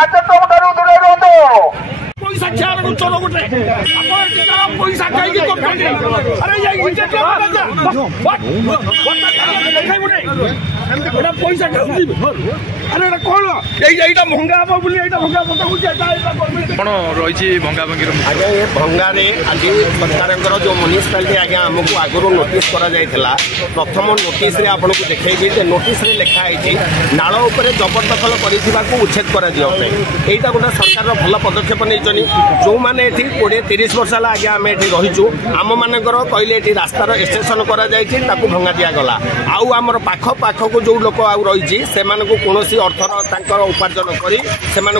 କାର୍ଯ୍ୟକ୍ରମ ଠାରୁ ଦୂରେଇ ରୁହନ୍ତୁ। पैसा क्या चलो गोटे पैसा कहीं पैसा अरे कौन यही भंगा हम भंगा कौन रही भंगा भंगी आज्ञा ये भंगारे आज सरकार जो म्युनिसिपालिटी आज्ञा आमको आगुरी नोटिस करा प्रथम नोटिस रे आपको देखी नोटिस रे लिखाई नाल जबरदखल कर उच्छेद कर यहाँ गोटे सरकार भल पदक्षेप नहीं जो मैंने 20-30 वर्ष है आज्ञा आम ये रहीचु आम मानकर कहले ये रास्तार एक्सटेंशन कर भंगा दिगला आमर पाख पाख को जो लोक रही से कौन अर्थर उपार्जन कर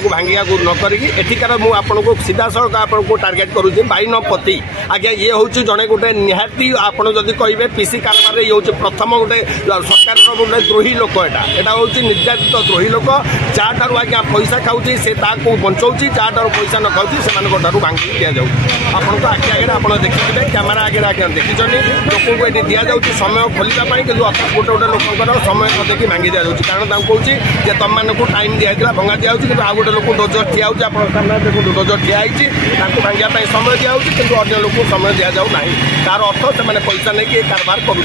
भांगिया न करिकार मुझे सीधा सड़क आपको टार्गेट करुँच बाइनपति आज्ञा ये हूँ जड़े गोटे निहाती आपड़ जदि कहे पीसी कारबार ये हूँ प्रथम गोटे सरकार गोटे द्रोही लोक यहाँ हूँ निर्यातित द्रोही लोक जहाँ आज्ञा पैसा खाऊँच से बचाऊँच जहाँ पैसा न खाऊँच से भांगी दि जाऊ आपको आखि आगे आप देखिए कैमेरा आगे आज्ञा देखी लोक को ये दि जाऊँगी समय खोलने कि गोटे गोटे लोकर समय देखिए भांगी दि जाऊँगी कारण कहे तुम मानक टाइम दिखाई भंगा दिखाई कि आउ गोटे लोक डोजर ठिया देखो डोजर ठिया भांगा समय दिखाई कि अन्य लोक समय दि जाऊ ना तार अर्थ से पैसा नहीं कारबार कर